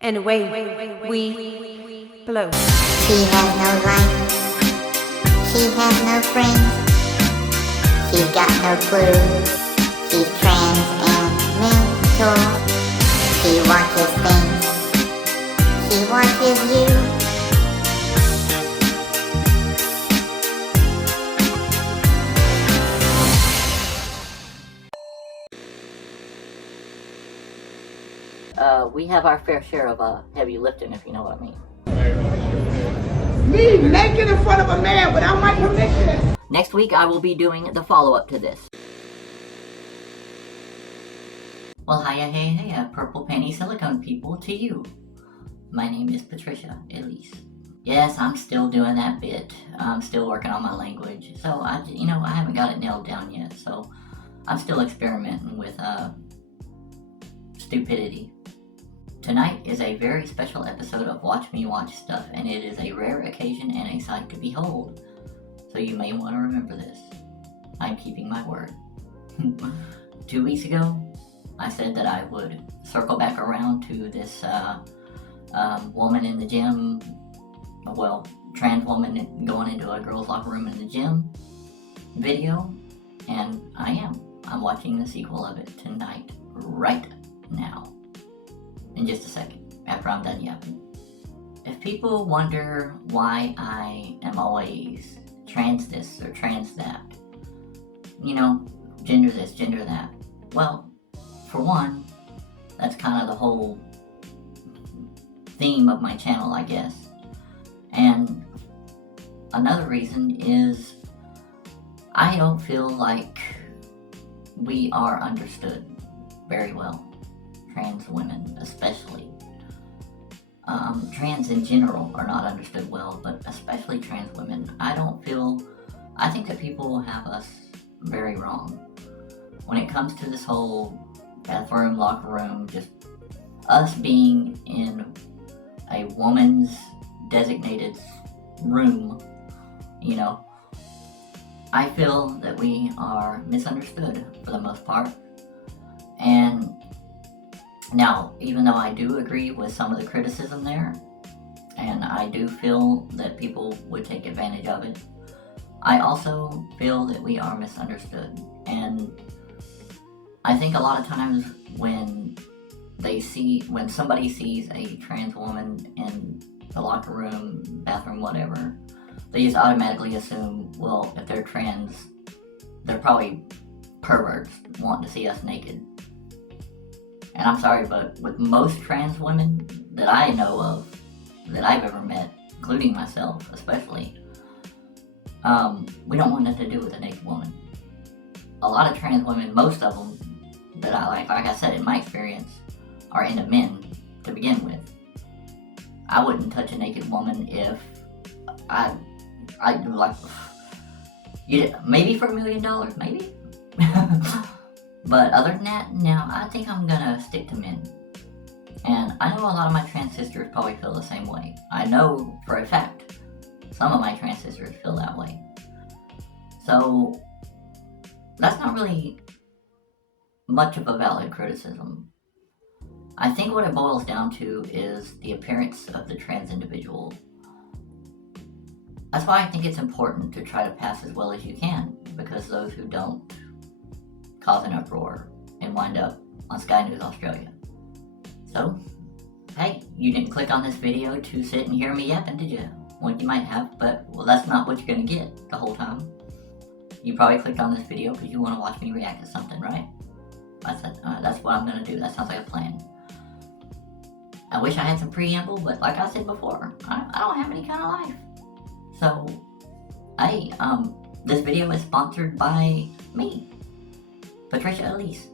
and away we blow. She has no life, she has no friends, she's got no clue, she's trans and mental. She watches things, she watches you. We have our fair share of heavy lifting, if you know what I mean. Me naked in front of a man without my permission. Next week, I will be doing the follow-up to this. Well, hey, purple panty silicone people, to you. My name is PaTricia, Elise. Yes, I'm still doing that bit. I'm still working on my language. So, I haven't got it nailed down yet. So, I'm still experimenting with stupidity. Tonight is a very special episode of Watch Me Watch Stuff, and it is a rare occasion and a sight to behold. So you may want to remember this. I'm keeping my word. 2 weeks ago, I said that I would circle back around to this woman in the gym, well, trans woman going into a girl's locker room in the gym video, and I am. I'm watching the sequel of it tonight, right now. In just a second, after I'm done yapping. If people wonder why I am always trans this or trans that, gender this, gender that, well, for one, that's kind of the whole theme of my channel, I guess. And another reason is I don't feel like we are understood very well. Trans women especially. Trans in general are not understood well, but especially trans women. I think that people have us very wrong. When it comes to this whole bathroom, locker room, just us being in a woman's designated room, I feel that we are misunderstood for the most part. And now, even though I do agree with some of the criticism there, and I do feel that people would take advantage of it, I also feel that we are misunderstood. And I think a lot of times when somebody sees a trans woman in the locker room, bathroom, whatever, they just automatically assume, well, if they're trans, they're probably perverts wanting to see us naked. And I'm sorry, but with most trans women that I know of, that I've ever met, including myself especially, we don't want nothing to do with a naked woman. A lot of trans women, most of them that I like I said, in my experience, are into men to begin with. I wouldn't touch a naked woman if I like, maybe for $1 million, maybe. But other than that, no, I think I'm gonna stick to men. And I know a lot of my trans sisters probably feel the same way. I know for a fact some of my trans sisters feel that way. So that's not really much of a valid criticism. I think what it boils down to is the appearance of the trans individual. That's why I think it's important to try to pass as well as you can, because those who don't cause an uproar and wind up on Sky News Australia. So, hey, you didn't click on this video to sit and hear me yapping, did you? Well, you might have, but that's not what you're gonna get the whole time. You probably clicked on this video because you want to watch me react to something, right? That's what I'm gonna do. That sounds like a plan. I wish I had some preamble, but like I said before, I don't have any kind of life. So, hey, this video is sponsored by me, PaTricia Elise.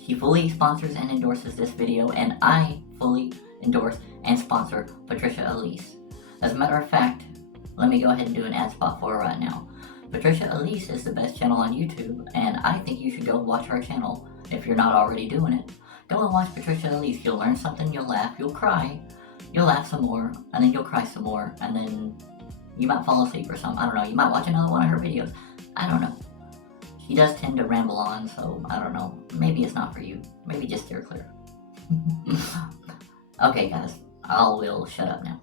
She fully sponsors and endorses this video, and I fully endorse and sponsor PaTricia Elise. As a matter of fact, let me go ahead and do an ad spot for her right now. PaTricia Elise is the best channel on YouTube, and I think you should go watch her channel if you're not already doing it. Go and watch PaTricia Elise. You'll learn something, you'll laugh, you'll cry, you'll laugh some more, and then you'll cry some more, and then you might fall asleep or something. I don't know. You might watch another one of her videos. I don't know. She does tend to ramble on, so I don't know. Maybe it's not for you. Maybe just steer clear. Okay, guys, I will shut up now.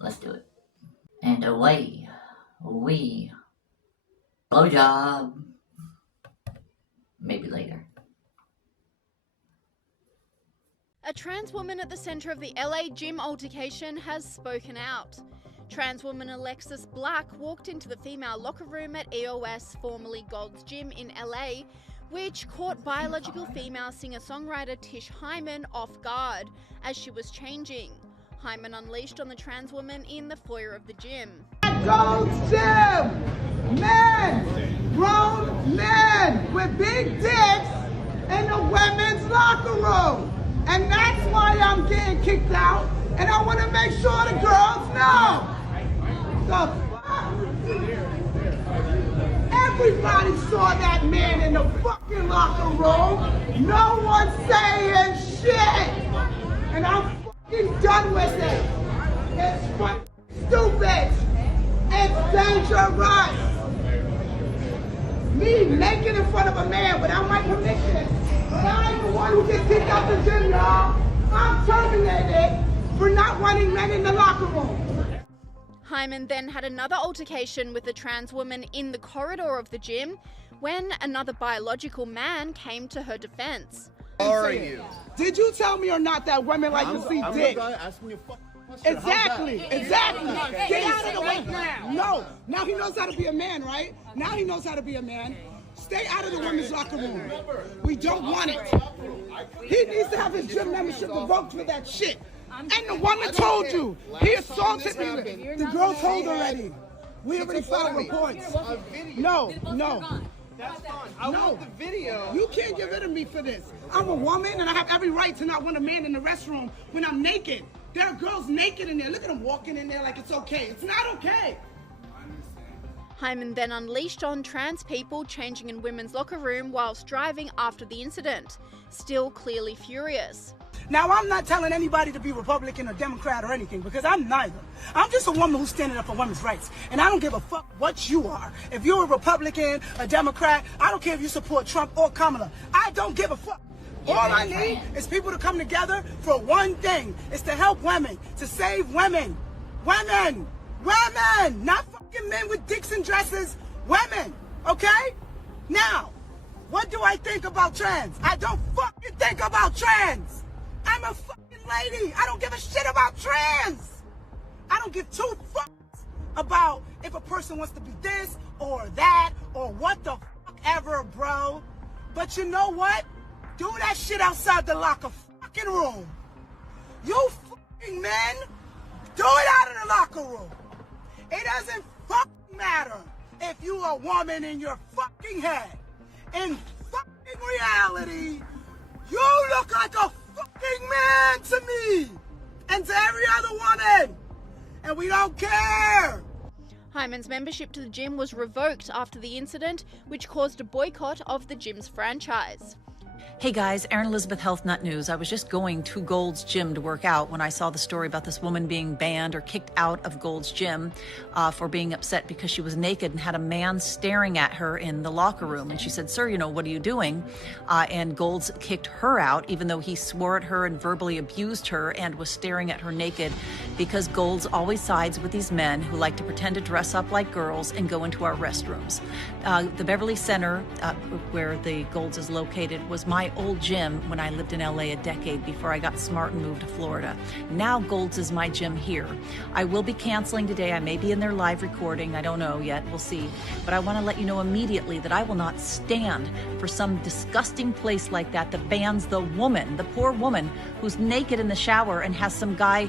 Let's do it. And away we blowjob. Maybe later. A trans woman at the centre of the LA gym altercation has spoken out. Trans woman Alexis Black walked into the female locker room at EOS, formerly Gold's Gym in LA, which caught biological female singer-songwriter Tish Hyman off guard as she was changing. Hyman unleashed on the trans woman in the foyer of the gym. Gold's Gym! Men! Grown men with big dicks in the women's locker room! And that's why I'm getting kicked out, and I want to make sure the girls know. The fuck? Everybody saw that man in the fucking locker room. No one's saying shit. And I'm fucking done with it. It's fucking stupid. It's dangerous. Me naked in front of a man without my permission. I'm the one who gets kicked out the gym, y'all. I'm terminated for not wanting men in the locker room. Hyman then had another altercation with a trans woman in the corridor of the gym when another biological man came to her defense. How are you? Did you tell me or not that women like to see dick? Asking you a question. Exactly. Okay. Get out of the way now. No. Now he knows how to be a man, right? Now he knows how to be a man. Stay out of the women's locker room. We don't want it. He needs to have his gym membership revoked for that shit. And the woman told you. He assaulted me. The girl told already. We already filed reports. No. That's fine. I want the video. You can't get rid of me for this. I'm a woman and I have every right to not want a man in the restroom when I'm naked. There are girls naked in there. Look at them walking in there like it's okay. It's not okay. Hyman then unleashed on trans people changing in women's locker room whilst driving after the incident, still clearly furious. Now, I'm not telling anybody to be Republican or Democrat or anything, because I'm neither. I'm just a woman who's standing up for women's rights, and I don't give a fuck what you are. If you're a Republican, a Democrat, I don't care if you support Trump or Kamala. I don't give a fuck. All I need is people to come together for one thing. It's to help women, to save women. Women! Not fucking men with dicks and dresses. Women! Okay? Now, what do I think about trans? I don't fucking think about trans! I'm a fucking lady! I don't give a shit about trans! I don't give two fucks about if a person wants to be this or that or what the fuck ever, bro. But you know what? Do that shit outside the locker fucking room. You fucking men, do it out of the locker room. It doesn't fucking matter if you a woman in your fucking head. In fucking reality, you look like a fucking man to me and to every other woman. And we don't care. Hyman's membership to the gym was revoked after the incident, which caused a boycott of the gym's franchise. Hey guys, Erin Elizabeth Health Nut News. I was just going to Gold's Gym to work out when I saw the story about this woman being banned or kicked out of Gold's Gym for being upset because she was naked and had a man staring at her in the locker room. And she said, "Sir, what are you doing?" And Gold's kicked her out, even though he swore at her and verbally abused her and was staring at her naked, because Gold's always sides with these men who like to pretend to dress up like girls and go into our restrooms. The Beverly Center, where the Gold's is located, was my old gym when I lived in LA a decade before I got smart and moved to Florida. Now Gold's is my gym here. I will be canceling today. I may be in their live recording. I don't know yet. We'll see. But I want to let you know immediately that I will not stand for some disgusting place like that bans the woman, the poor woman who's naked in the shower and has some guy,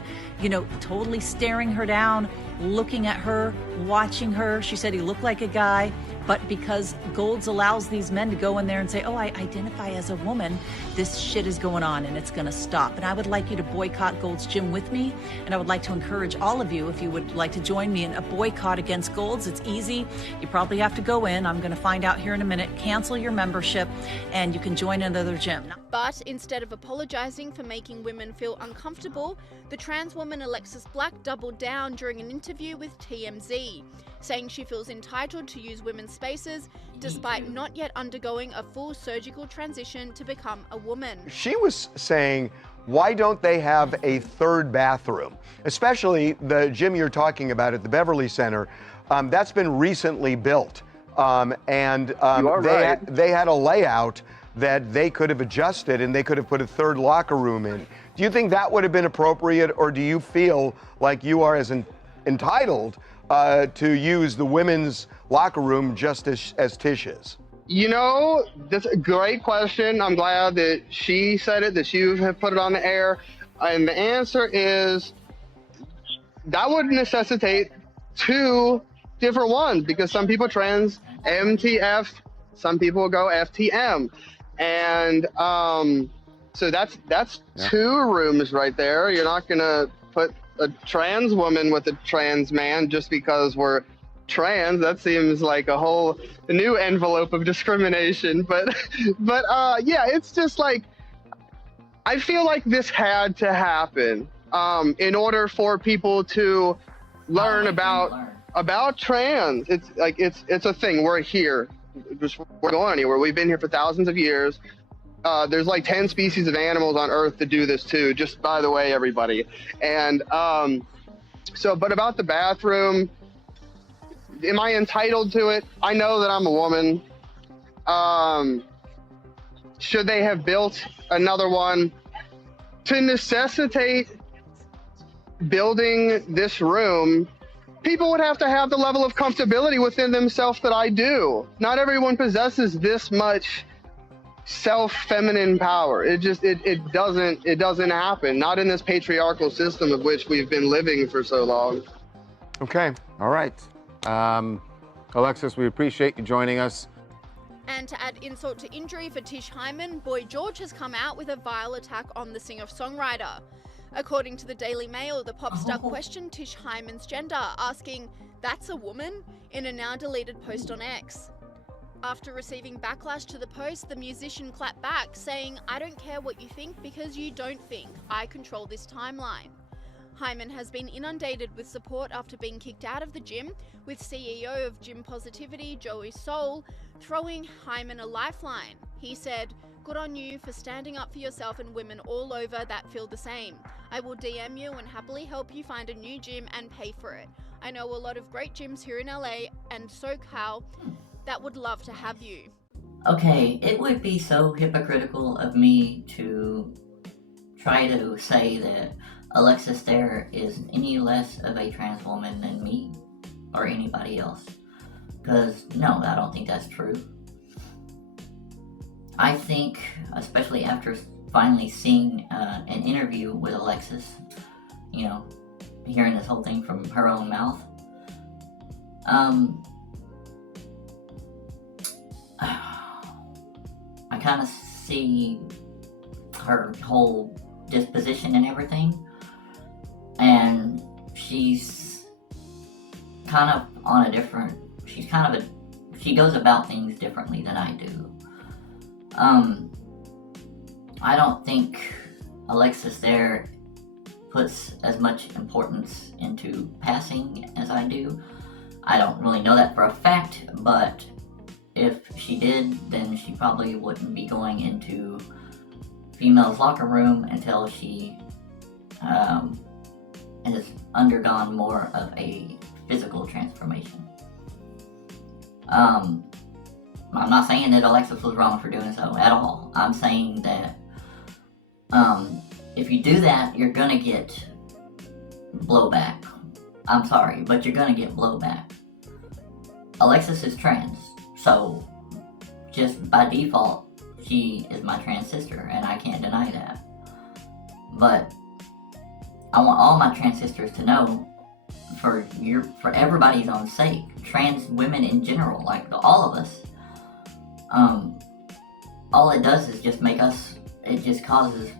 totally staring her down, looking at her, watching her. She said he looked like a guy. But because Gold's allows these men to go in there and say, "Oh, I identify as a woman," this shit is going on and it's going to stop. And I would like you to boycott Gold's Gym with me. And I would like to encourage all of you, if you would like to join me in a boycott against Gold's. It's easy. You probably have to go in. I'm going to find out here in a minute. Cancel your membership and you can join another gym. But instead of apologising for making women feel uncomfortable, the trans woman Alexis Black doubled down during an interview with TMZ, saying she feels entitled to use women's spaces despite not yet undergoing a full surgical transition to become a woman. She was saying, why don't they have a third bathroom? Especially the gym you're talking about at the Beverly Center, that's been recently built. They had a layout that they could have adjusted and they could have put a third locker room in. Do you think that would have been appropriate, or do you feel like you are as entitled to use the women's locker room just as Tish is? You know, that's a great question. I'm glad that she said it, that you have put it on the air. And the answer is that would necessitate two different ones, because some people trans MTF, some people go FTM. And so that's two rooms right there. You're not going to put a trans woman with a trans man just because we're trans. That seems like a whole new envelope of discrimination. But yeah, it's just like, I feel like this had to happen in order for people to learn about trans. It's like it's a thing. We're here. We're going anywhere. We've been here for thousands of years. There's like 10 species of animals on Earth that do this too, just by the way, everybody. And but about the bathroom, am I entitled to it? I know that I'm a woman. Should they have built another one to necessitate building this room? People would have to have the level of comfortability within themselves that I do. Not everyone possesses this much feminine power. It doesn't happen. Not in this patriarchal system of which we've been living for so long. Okay, all right. Alexis, we appreciate you joining us. And to add insult to injury for Tish Hyman, Boy George has come out with a vile attack on the singer-songwriter. According to the Daily Mail, the pop star questioned Tish Hyman's gender, asking, "That's a woman?" in a now-deleted post on X. After receiving backlash to the post, the musician clapped back, saying, "I don't care what you think because you don't think. I control this timeline." Hyman has been inundated with support after being kicked out of the gym, with CEO of Gym Positivity, Joey Soul, throwing Hyman a lifeline. He said, "Good on you for standing up for yourself and women all over that feel the same. I will DM you and happily help you find a new gym and pay for it. I know a lot of great gyms here in LA and SoCal that would love to have you." Okay, it would be so hypocritical of me to try to say that Alexis there is any less of a trans woman than me or anybody else. Because, no, I don't think that's true. I think, especially after finally seeing an interview with Alexis, you know, hearing this whole thing from her own mouth, I kind of see her whole disposition and everything, and she's kind of on a different, she goes about things differently than I do. I don't think Alexis there puts as much importance into passing as I do. I don't really know that for a fact, but if she did, then she probably wouldn't be going into females' locker room until she has undergone more of a physical transformation. I'm not saying that Alexis was wrong for doing so at all. I'm saying that if you do that, you're gonna get blowback. I'm sorry, but you're gonna get blowback. Alexis is trans, so just by default, she is my trans sister, and I can't deny that. But I want all my trans sisters to know, for everybody's own sake, trans women in general, like all of us, all it does is just make us, it just causes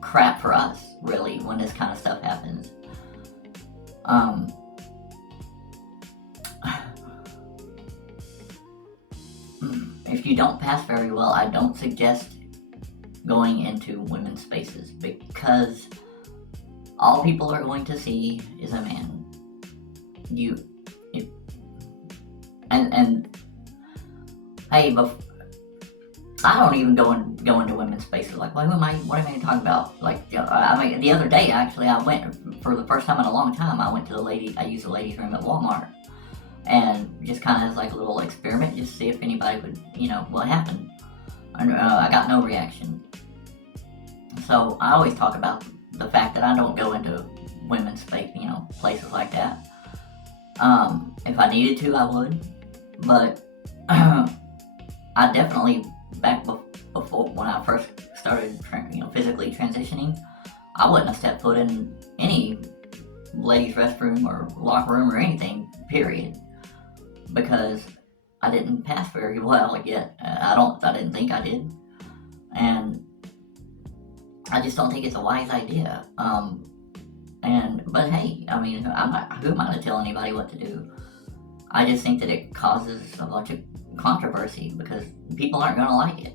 crap for us, really, when this kind of stuff happens. If you don't pass very well, I don't suggest going into women's spaces, because all people are going to see is a man. Hey, I don't even go into women's spaces. Like, what am I even talking about? Like, I mean, the other day, actually, I went, for the first time in a long time, I used the ladies' room at Walmart. And just kind of as like a little experiment, just see if anybody would, what happened. And I got no reaction. So I always talk about the fact that I don't go into women's space, places like that. If I needed to, I would. But I definitely, back before, when I first started, physically transitioning, I wouldn't have stepped foot in any ladies' restroom or locker room or anything, period. Because I didn't pass very well yet. I didn't think I did. And I just don't think it's a wise idea. But hey, I mean, who am I to tell anybody what to do? I just think that it causes a bunch of controversy because people aren't gonna like it.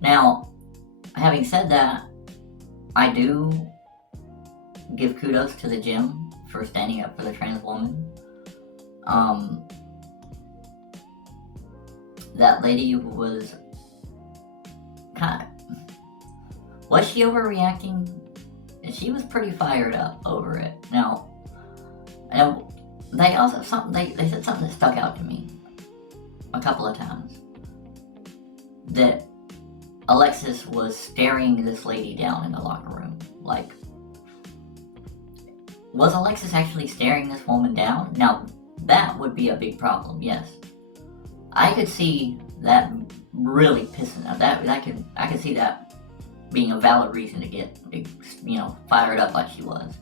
Now, having said that, I do give kudos to the gym for standing up for the trans woman. That lady was was she overreacting? She was pretty fired up over it. Now, and they said something that stuck out to me a couple of times. That Alexis was staring this lady down in the locker room. Like, was Alexis actually staring this woman down? Now, that would be a big problem, yes. I could see that really pissing I could see that being a valid reason to get, fired up like she was.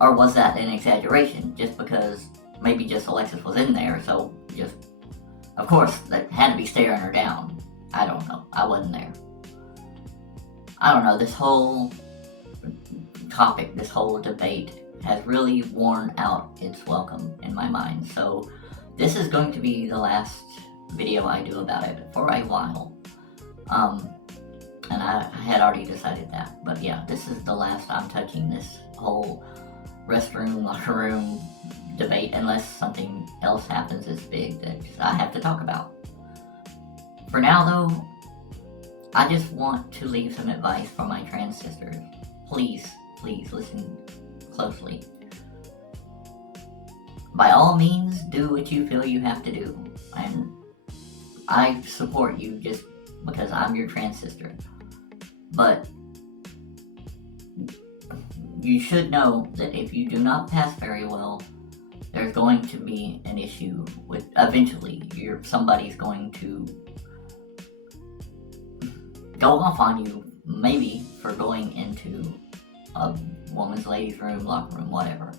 Or was that an exaggeration? Just because maybe just Alexis was in there, so just, of course, that had to be staring her down. I don't know. I wasn't there. I don't know. This whole topic, this whole debate has really worn out its welcome in my mind. So this is going to be the last video I do about it for a while. And I had already decided that. But yeah, this is the last I'm touching this whole restroom, locker room debate, unless something else happens that's big that I have to talk about. For now though, I just want to leave some advice for my trans sisters. Please, please listen closely. By all means, do what you feel you have to do. And I support you just because I'm your trans sister. But you should know that if you do not pass very well, there's going to be an issue with, eventually, somebody's going to go off on you, maybe for going into a woman's ladies' room, locker room, whatever.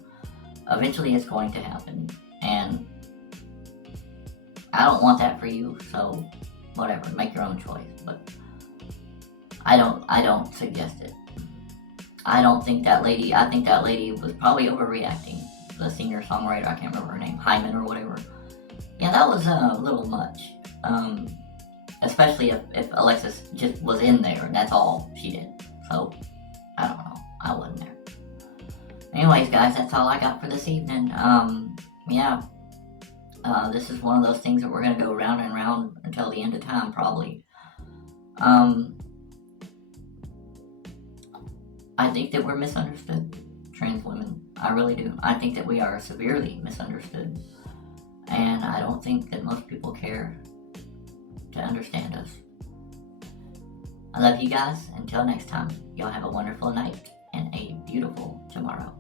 Eventually it's going to happen, and I don't want that for you, so whatever, make your own choice, but I don't suggest it. I think that lady was probably overreacting. The singer-songwriter, I can't remember her name, Hyman or whatever. Yeah, that was a little much. Especially if Alexis just was in there and that's all she did. So, I don't know. I wasn't there. Anyways, guys, that's all I got for this evening. This is one of those things that we're going to go round and round until the end of time, probably. I think that we're misunderstood, trans women. I really do. I think that we are severely misunderstood. And I don't think that most people care to understand us. I love you guys. Until next time, y'all have a wonderful night and a beautiful tomorrow.